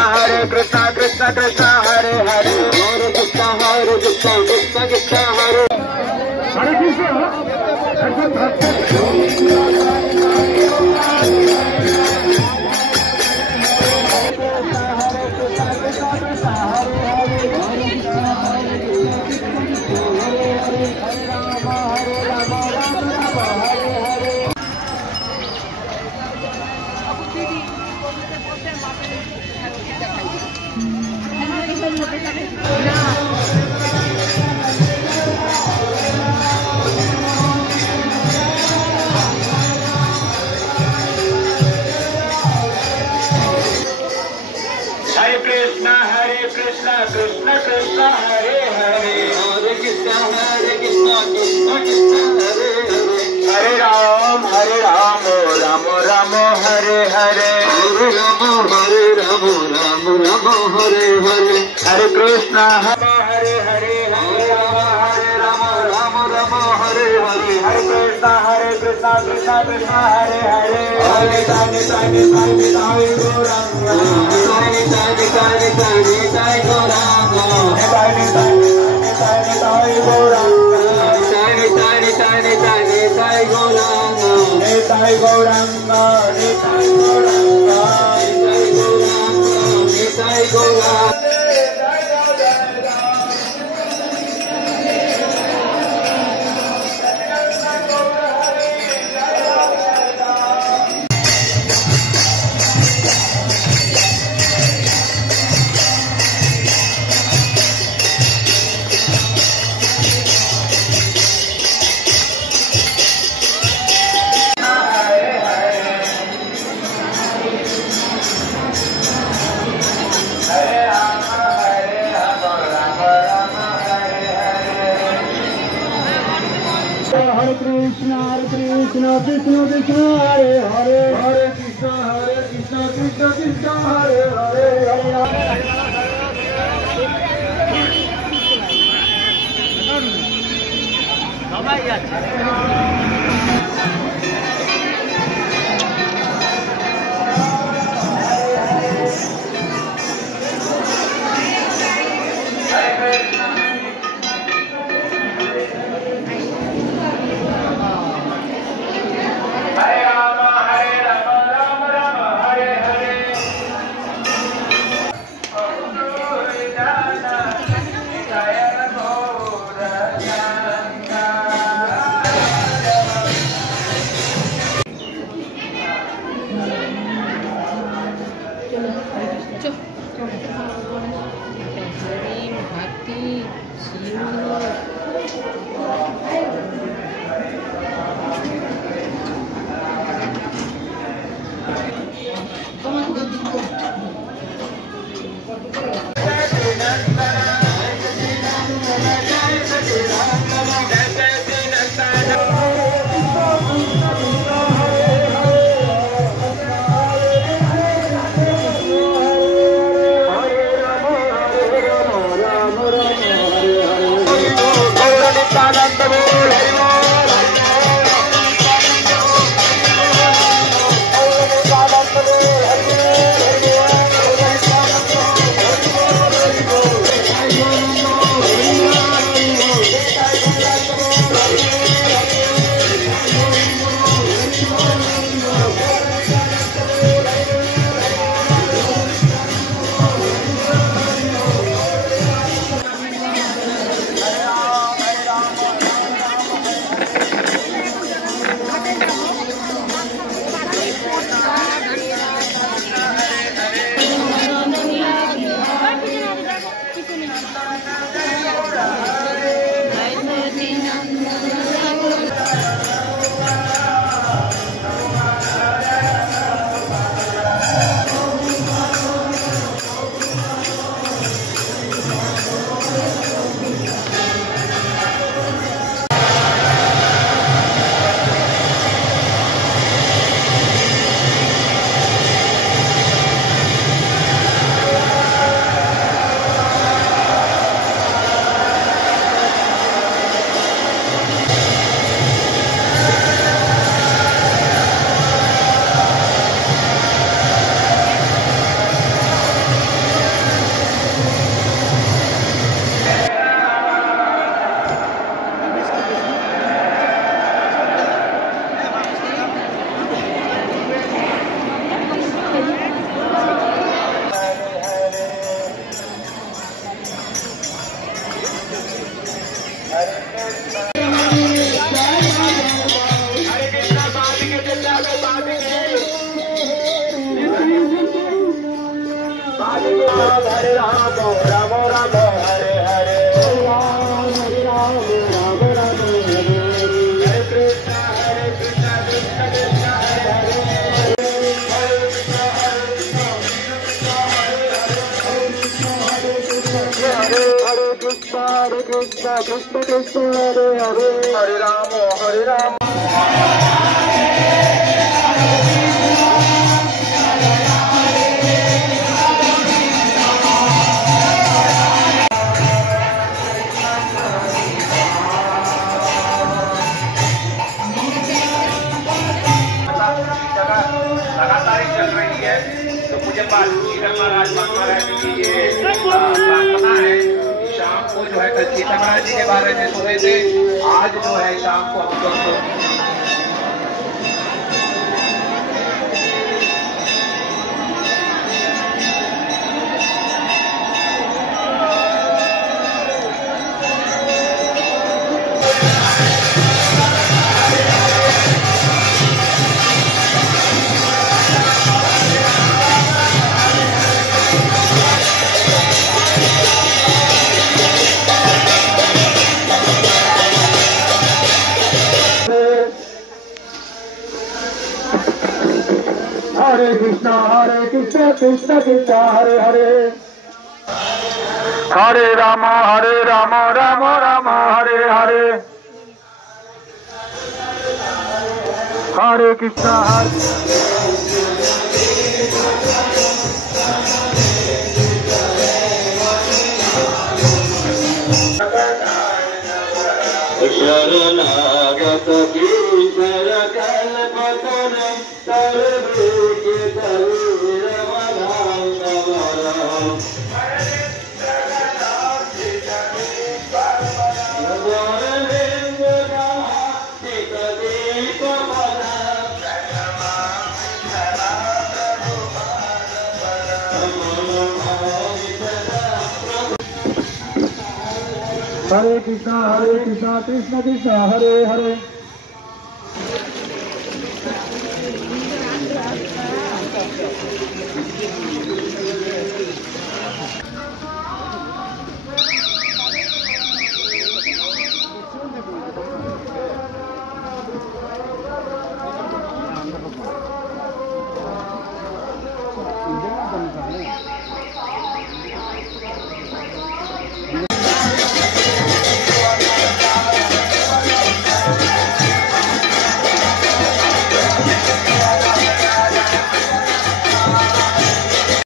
Hare Krishna, Krishna Krishna, Hare Hare, Hare Krishna, Krishna Krishna, Hare Hare Krishna. Krishna, Krishna Krishna, Hare Hare, Hare Krishna, Krishna Krishna, Hare Hare, Hare Ram, Ram Ram, Hare Hare, Hare Ram, Ram Ram, Hare Hare, Hare Krishna, Hare Hare, Hare Ram, Ram Ram, Hare Hare, Hare Krishna, Krishna Krishna, Hare Hare, Hare Tani Tani Tani Tani Gauranga, Tani Tani Tani Tani Tani Gauranga, Tani Tani Tani Tani Gauranga, Tani Tani Tani Tani Tani Gauranga, Tani Gauranga, Tani Gauranga, Tani Gauranga. Krishna Krishna Krishna, Hare Hare, Hare Krishna, Krishna Krishna, Hare Hare, Hare Krishna Krishna Krishna Hare Hare Hare Ram हरे राम लगातार चल रही है। तो मुझे चीतल महाराज महाराज जी की ये बात पता है। शाम को जो है कल चीतल महाराज जी के बारे में सुने थे, आज जो है शाम को हम लोग हरे कृष्ण कृष्ण कृष्ण हरे हरे हरे राम राम राम हरे हरे हरे कृष्ण शरणागत ईश्वर कल्पतरुं हरे कृष्ण कृष्ण कृष्ण हरे हरे